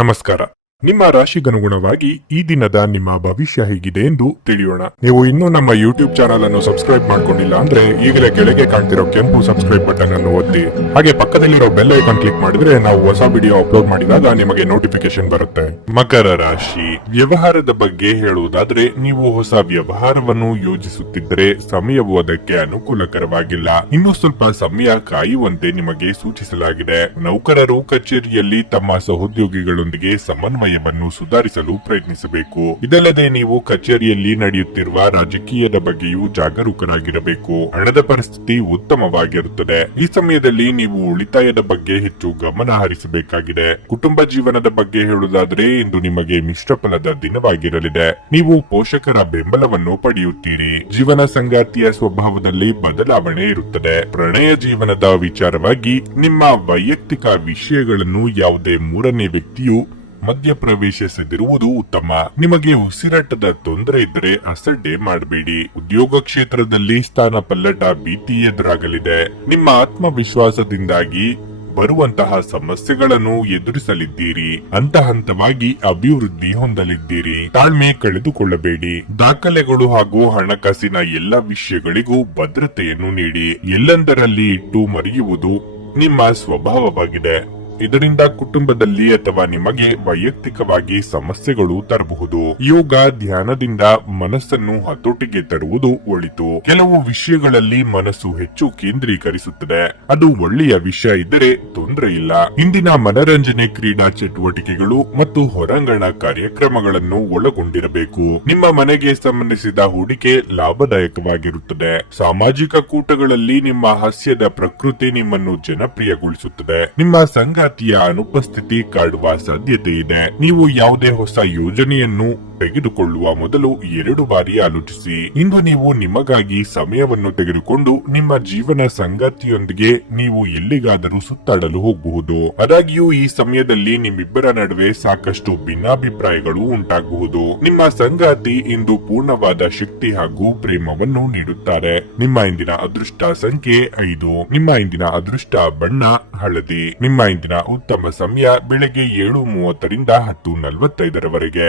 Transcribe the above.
ನಮಸ್ಕಾರ. ನಿಮ್ಮ ರಾಶಿಗನುಗುಣವಾಗಿ ಈ ದಿನದ ನಿಮ್ಮ ಭವಿಷ್ಯ ಹೇಗಿದೆ ಎಂದು ತಿಳಿಯೋಣ. ನೀವು ಇನ್ನೂ ನಮ್ಮ ಯೂಟ್ಯೂಬ್ ಚಾನಲ್ ಅನ್ನು ಸಬ್ಸ್ಕ್ರೈಬ್ ಮಾಡ್ಕೊಂಡಿಲ್ಲ ಅಂದ್ರೆ ಈಗಲೇ ಕೆಳಗೆ ಕಾಣ್ತಿರೋ ಕೆಂಪು ಸಬ್ಸ್ಕ್ರೈಬ್ ಬಟನ್ ಅನ್ನು ಒತ್ತಿ, ಹಾಗೆ ಪಕ್ಕದಲ್ಲಿರೋ ಬೆಲ್ ಐಕಾನ್ ಕ್ಲಿಕ್ ಮಾಡಿದ್ರೆ ನಾವು ಹೊಸ ವಿಡಿಯೋ ಅಪ್ಲೋಡ್ ಮಾಡಿದಾಗ ನಿಮಗೆ ನೋಟಿಫಿಕೇಶನ್ ಬರುತ್ತೆ. ಮಕರ ರಾಶಿ. ವ್ಯವಹಾರದ ಬಗ್ಗೆ ಹೇಳುವುದಾದ್ರೆ, ನೀವು ಹೊಸ ವ್ಯವಹಾರವನ್ನು ಯೋಜಿಸುತ್ತಿದ್ದರೆ ಸಮಯವು ಅದಕ್ಕೆ ಅನುಕೂಲಕರವಾಗಿಲ್ಲ. ಇನ್ನೂ ಸ್ವಲ್ಪ ಸಮಯ ಕಾಯುವಂತೆ ನಿಮಗೆ ಸೂಚಿಸಲಾಗಿದೆ. ನೌಕರರು ಕಚೇರಿಯಲ್ಲಿ ತಮ್ಮ ಸಹೋದ್ಯೋಗಿಗಳೊಂದಿಗೆ ಸಮನ್ವಯವನ್ನು ಸುಧಾರಿಸಲು ಪ್ರಯತ್ನಿಸಬೇಕು. ಇದಲ್ಲದೆ ನೀವು ಕಚೇರಿಯಲ್ಲಿ ನಡೆಯುತ್ತಿರುವ ರಾಜಕೀಯದ ಬಗ್ಗೆಯೂ ಜಾಗರೂಕರಾಗಿರಬೇಕು. ಹಣದ ಪರಿಸ್ಥಿತಿ ಉತ್ತಮವಾಗಿರುತ್ತದೆ. ಈ ಸಮಯದಲ್ಲಿ ನೀವು ಉಳಿತಾಯದ ಬಗ್ಗೆ ಹೆಚ್ಚು ಗಮನ ಹರಿಸಬೇಕಾಗಿದೆ. ಕುಟುಂಬ ಜೀವನದ ಬಗ್ಗೆ ಹೇಳುವುದಾದ್ರೆ, ಇಂದು ನಿಮಗೆ ಮಿಶ್ರ ಫಲದ ದಿನವಾಗಿರಲಿದೆ. ನೀವು ಪೋಷಕರ ಬೆಂಬಲವನ್ನು ಪಡೆಯುತ್ತೀರಿ. ಜೀವನ ಸಂಗಾತಿಯ ಸ್ವಭಾವದಲ್ಲಿ ಬದಲಾವಣೆ ಇರುತ್ತದೆ. ಪ್ರಣಯ ಜೀವನದ ವಿಚಾರವಾಗಿ ನಿಮ್ಮ ವೈಯಕ್ತಿಕ ವಿಷಯಗಳನ್ನು ಯಾವುದೇ ಮೂರನೇ ವ್ಯಕ್ತಿಯು ಮಧ್ಯಪ್ರವೇಶಿಸದಿರುವುದು ಉತ್ತಮ. ನಿಮಗೆ ಉಸಿರಾಟದ ತೊಂದರೆ ಇದ್ದರೆ ಅಸಡ್ಡೆ ಮಾಡಬೇಡಿ. ಉದ್ಯೋಗ ಕ್ಷೇತ್ರದಲ್ಲಿ ಸ್ಥಾನ ಪಲ್ಲಟ ಭೀತಿ ಎದುರಾಗಲಿದೆ. ನಿಮ್ಮ ಆತ್ಮವಿಶ್ವಾಸದಿಂದಾಗಿ ಬರುವಂತಹ ಸಮಸ್ಯೆಗಳನ್ನು ಎದುರಿಸಲಿದ್ದೀರಿ. ಹಂತ ಹಂತವಾಗಿ ಅಭಿವೃದ್ಧಿ ಹೊಂದಲಿದ್ದೀರಿ. ತಾಳ್ಮೆ ಕಳೆದುಕೊಳ್ಳಬೇಡಿ. ದಾಖಲೆಗಳು ಹಾಗೂ ಹಣಕಾಸಿನ ಎಲ್ಲ ವಿಷಯಗಳಿಗೂ ಭದ್ರತೆಯನ್ನು ನೀಡಿ. ಎಲ್ಲೆಂದರಲ್ಲಿ ಇಟ್ಟು ಮರೆಯುವುದು ನಿಮ್ಮ ಸ್ವಭಾವವಾಗಿದೆ. ಇದರಿಂದ ಕುಟುಂಬದಲ್ಲಿ ಅಥವಾ ನಿಮಗೆ ವೈಯಕ್ತಿಕವಾಗಿ ಸಮಸ್ಯೆಗಳು ತರಬಹುದು. ಯೋಗ ಧ್ಯಾನದಿಂದ ಮನಸ್ಸನ್ನು ಹತೋಟಿಗೆ ತರುವುದು ಒಳಿತು. ಕೆಲವು ವಿಷಯಗಳಲ್ಲಿ ಮನಸ್ಸು ಹೆಚ್ಚು ಕೇಂದ್ರೀಕರಿಸುತ್ತದೆ. ಅದು ಒಳ್ಳೆಯ ವಿಷಯ ಇದ್ದರೆ ತೊಂದರೆ ಇಲ್ಲ. ಇಂದಿನ ಮನರಂಜನೆ, ಕ್ರೀಡಾ ಚಟುವಟಿಕೆಗಳು ಮತ್ತು ಹೊರಾಂಗಣ ಕಾರ್ಯಕ್ರಮಗಳನ್ನು ಒಳಗೊಂಡಿರಬೇಕು. ನಿಮ್ಮ ಮನೆಗೆ ಸಂಬಂಧಿಸಿದ ಹೂಡಿಕೆ ಲಾಭದಾಯಕವಾಗಿರುತ್ತದೆ. ಸಾಮಾಜಿಕ ಕೂಟಗಳಲ್ಲಿ ನಿಮ್ಮ ಹಾಸ್ಯದ ಪ್ರಕೃತಿ ನಿಮ್ಮನ್ನು ಜನಪ್ರಿಯಗೊಳಿಸುತ್ತದೆ. ನಿಮ್ಮ ಸಂಗಾತಿಯ ಅನುಪಸ್ಥಿತಿ ಕಾಡುವ ಸಾಧ್ಯತೆ ಇದೆ. ನೀವು ಯಾವುದೇ ಹೊಸ ಯೋಜನೆಯನ್ನು ತೆಗೆದುಕೊಳ್ಳುವ ಮೊದಲು 2 ಬಾರಿ ಆಲೋಚಿಸಿ. ಇಂದು ನೀವು ನಿಮಗಾಗಿ ಸಮಯವನ್ನು ತೆಗೆದುಕೊಂಡು ನಿಮ್ಮ ಜೀವನ ಸಂಗಾತಿಯೊಂದಿಗೆ ನೀವು ಎಲ್ಲಿಗಾದರೂ ಸುತ್ತಾಡಲು ಹೋಗಬಹುದು. ಆದಾಗ್ಯೂ ಈ ಸಮಯದಲ್ಲಿ ನಿಮ್ಮಿಬ್ಬರ ನಡುವೆ ಸಾಕಷ್ಟು ಭಿನ್ನಾಭಿಪ್ರಾಯಗಳು ಉಂಟಾಗಬಹುದು. ನಿಮ್ಮ ಸಂಗಾತಿ ಇಂದು ಪೂರ್ಣವಾದ ಶಕ್ತಿ ಹಾಗೂ ಪ್ರೇಮವನ್ನು ನೀಡುತ್ತಾರೆ. ನಿಮ್ಮ ಇಂದಿನ ಅದೃಷ್ಟ ಸಂಖ್ಯೆ 5. ನಿಮ್ಮ ಇಂದಿನ ಅದೃಷ್ಟ ಬಣ್ಣ ಹಳದಿ. ನಿಮ್ಮ ಇಂದಿನ ಉತ್ತಮ ಸಮಯ ಬೆಳಗ್ಗೆ 7:30 ರಿಂದ 10:45 ರವರೆಗೆ.